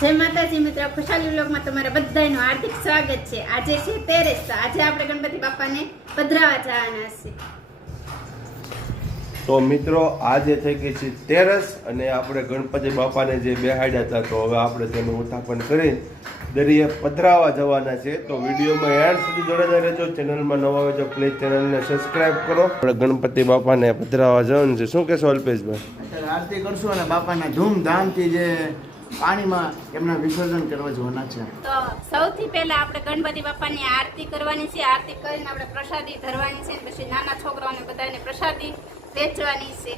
જય માતાજી મિત્રો, ખુશાલી વ્લોગમાં તમારા બધાનું હાર્દિક સ્વાગત છે। આજે છે 13, આજે આપણે ગણપતિ બાપાને પધરાવા જવાના છે। તો મિત્રો આજે થઈ ગઈ છે 13 અને આપણે ગણપતિ બાપાને જે બેહાડ્યા હતા તો હવે આપણે તેનું ઉત્થાપન કરી દરિયે પધરાવા જવાના છે। તો વિડીયોમાં એન્ડ સુધી જોડાતા રહેજો। ચેનલમાં નવા હોય તો પ્લીઝ ચેનલને સબસ્ક્રાઇબ કરો। આપણે ગણપતિ બાપાને પધરાવા જવાનું છે। શું કહેશો અલ્પેશભાઈ? અત્યારે આરતી કરશું અને બાપાના ધૂમધામથી જે પાણીમાં એમના વિસર્જન કરવા જવાના છે। તો સૌથી પહેલા આપણે ગણપતિ બાપાની આરતી કરવાની છે। આરતી કરીને આપણે પ્રસાદી ધરવાની છે, પછી નાના છોકરાઓને બધાને પ્રસાદી વેચવાની છે।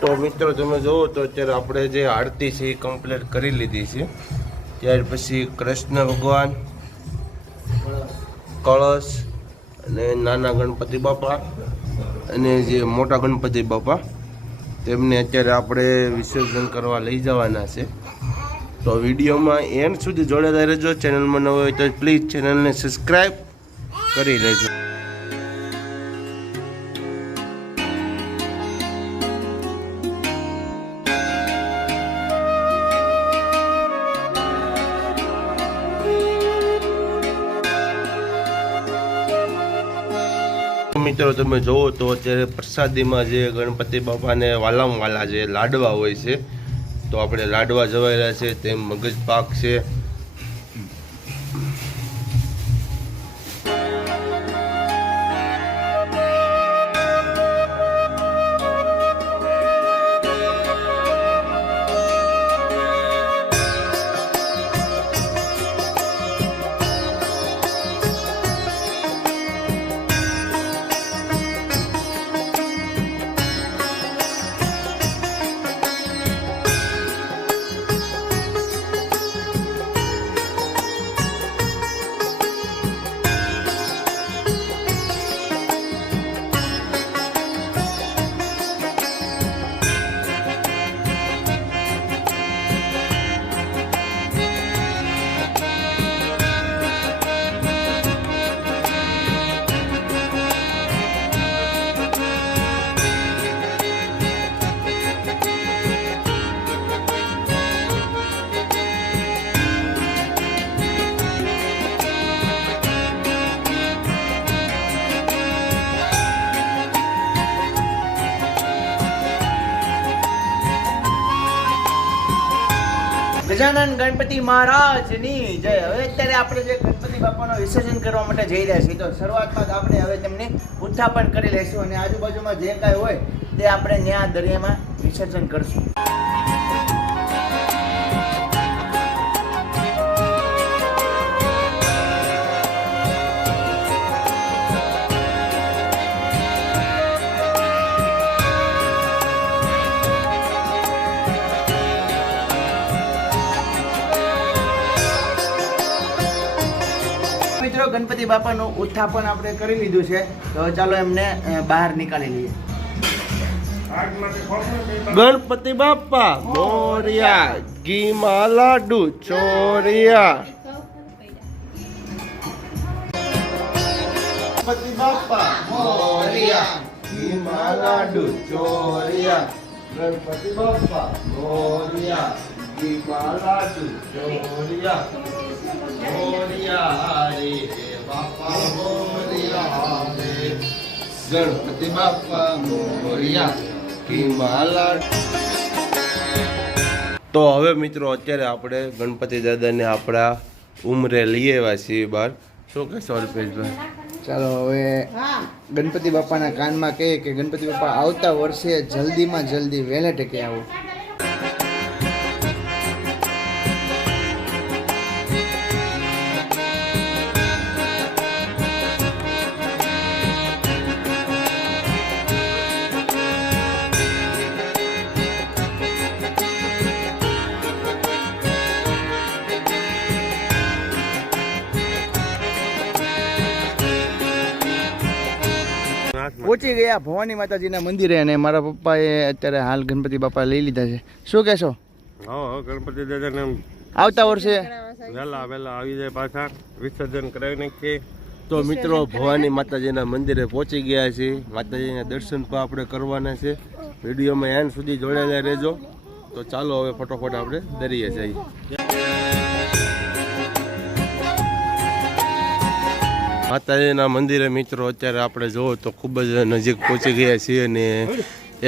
તો મિત્રો તમે જુઓ તો અત્યારે આપણે જે આરતી છે એ કમ્પ્લીટ કરી લીધી છે। ત્યાર પછી કૃષ્ણ ભગવાન, કળશ અને નાના ગણપતિ બાપા અને જે મોટા ગણપતિ બાપા તેમને અત્યારે આપણે વિસર્જન કરવા લઈ જવાના છે। તો વિડીયોમાં એન્ડ સુધી જોડાતા રહેજો। ચેનલમાં ન હોય તો પ્લીઝ ચેનલને સબસ્ક્રાઈબ કરી લેજો। મિત્રો તમે જોવો તો અત્યારે પ્રસાદીમાં જે ગણપતિ બાપાને વાલામાં વાલા જે લાડવા હોય છે તો આપણે લાડવા જવાયેલા છે, તેમ મગજ પાક છે, ગજાનન ગણપતિ મહારાજની જય। હવે અત્યારે આપણે જે ગણપતિ બાપાનો વિસર્જન કરવા માટે જઈ રહ્યા છીએ તો શરૂઆતમાં જ આપણે હવે તેમને ઉત્થાપન કરી લઈશું અને આજુબાજુમાં જે કાંઈ હોય તે આપણે ન્યા દરિયામાં વિસર્જન કરશું। ગણપતિ બાપાનું ઉત્થાપન આપણે કરી લીધું છે તો ચાલો એમને બહાર નીકાળી લઈએ। ગણપતિ બાપા મોરિયા, ઘીમાં લાડુ ચોરિયા। ગણપતિ બાપા મોરિયા, ઘીમાં લાડુ ચોરિયા। ગણપતિ બાપા મોરિયા, ઘીમાં લાડુ ચોરિયા। મોરિયા રે બાપા મોરિયા રે, ગણપતિ બાપા મોરિયા, ઘીમાં લાડુ। તો હવે મિત્રો અત્યારે આપણે ગણપતિ દાદાને આપણા ઉમરે લઈ આવ્યા છીએ બહાર। શું કહેશો અલ્પેશભાઈ? ચાલો હવે ગણપતિ બાપાના કાનમાં કહે કે ગણપતિ બાપા આવતા વર્ષે જલ્દીમાં જલ્દી વહેલા ટકે આવો। પહોંચી ગયા ભવાની માતાજીના મંદિરે અને મારા પપ્પાએ અત્યારે હાલ ગણપતિ બાપા લઈ લીધા છે। શું કહેશો? હા, ગણપતિ દાદાને આવતા વર્ષે વહેલા આવી જાય, પાછા વિસર્જન કરાવી નાખીએ। તો મિત્રો ભવાની માતાજીના મંદિરે પહોંચી ગયા છીએ। માતાજીના દર્શન પણ આપણે કરવાના છે। વિડીયોમાં એન્ડ સુધી જોડાયેલા રહેજો। તો ચાલો હવે ફટોફટ આપણે દરિયે જઈએ. માતાજીના મંદિરે મિત્રો અત્યારે આપણે જોવો તો ખૂબ જ નજીક પહોંચી ગયા છીએ અને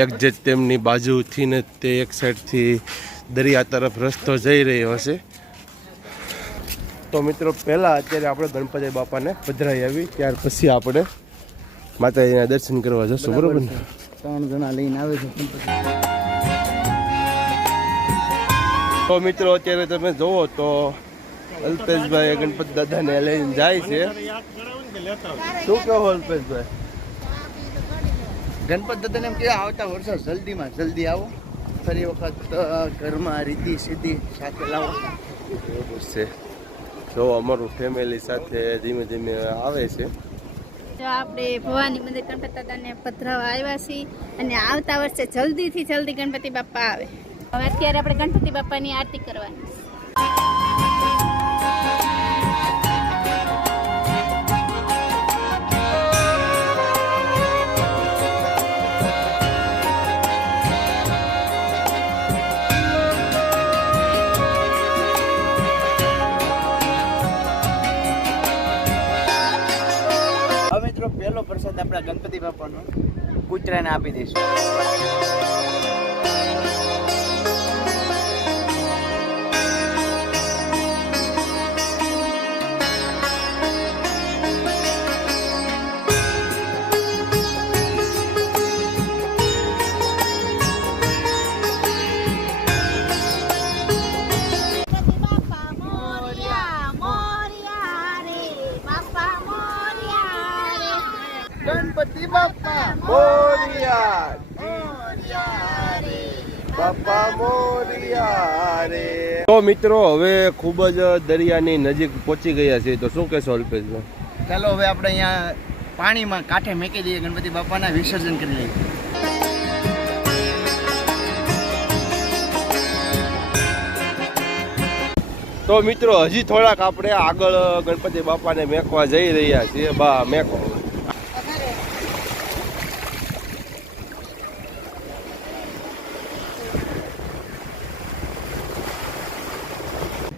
એક્ઝેક્ટ તેમની બાજુથી ને તે એક સાઈડથી દરિયા તરફ રસ્તો જઈ રહ્યો હશે. તો મિત્રો પહેલાં અત્યારે આપણે ગણપતિ બાપાને પધરાઈ આવી, ત્યાર પછી આપણે માતાજીના દર્શન કરવા જશું. બરોબર ને? 3 જણા લઈને આવે છે. તો મિત્રો અત્યારે તમે જોવો તો અલ્પેશભાઈ ગણપતિ દાદાને લઈને જાય છે. શું કહો અલ્પેશભાઈ? ગણપત દાદાને એમ કે આવતા વર્ષે જલ્દીમાં જલ્દી આવો, ફરી વખત ઘરમાં રીતિ સીધી સાથે લાવો. બરોબર છે. જો અમારું ફેમિલી સાથે ધીમે ધીમે આવે છે. જો આપણે ભવાની મંદિર ગણપતિ દાદાને પધરાવા આવ્યા છીએ અને આવતા વર્ષે જલ્દીથી જલ્દી ગણપતિ બાપા આવે. હવે અત્યારે આપણે ગણપતિ બાપાની આરતી કરવાની છે. હવે મિત્રો પહેલો પ્રસાદ આપણા ગણપતિ બાપાનો કૂતરાને આપી દઈશું. ગણપતિ બાપા મોરિયા બાપા મોરિયા રે. તો મિત્રો હવે ખૂબ જ દરિયાની નજીક પહોંચી ગયા છે, તો શું કહેશો અલ્પેશભાઈ? ચાલો હવે આપણે અહીંયા પાણીમાં કાંઠે મેકી દઈએ, ગણપતિ બાપાના વિસર્જન કરી લઈએ. તો મિત્રો હજી થોડાક આપણે આગળ ગણપતિ બાપાને મેકવા જઈ રહ્યા છીએ. બા મેકો.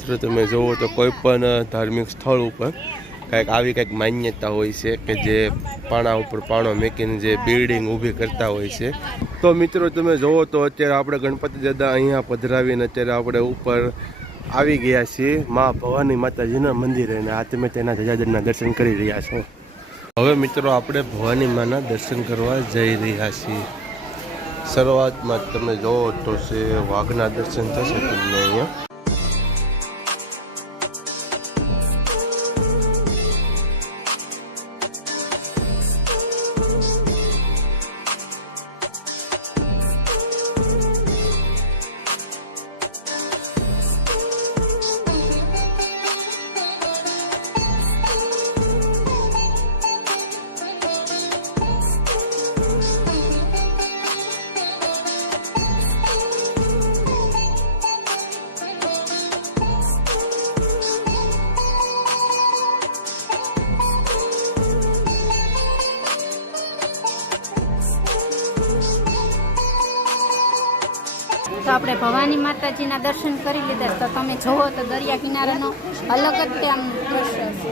મિત્રો તમે જુઓ તો કોઈ પણ ધાર્મિક સ્થળ ઉપર કંઈક આવી કંઈક માન્યતા હોય છે કે જે પાણા ઉપર પાણો મેકીને જે બિલ્ડિંગ ઊભી કરતા હોય છે. તો મિત્રો તમે જુઓ તો અત્યારે આપણે ગણપતિ દાદા અહીંયા પધરાવીને અત્યારે આપણે ઉપર આવી ગયા છીએ મા ભવાની માતાજીના મંદિરે, અને આ તમે તેના ધજાદરના દર્શન કરી રહ્યા છો. હવે મિત્રો આપણે ભવાની માના દર્શન કરવા જઈ રહ્યા છીએ. શરૂઆતમાં તમે જોવો તો છે વાઘના દર્શન થશે તમને અહીંયા. તો આપણે ભવાની માતાજીના દર્શન કરી લીધા. તો તમે જોવો તો દરિયા કિનારાનો અલગ જ આમ દ્રશ્ય છે.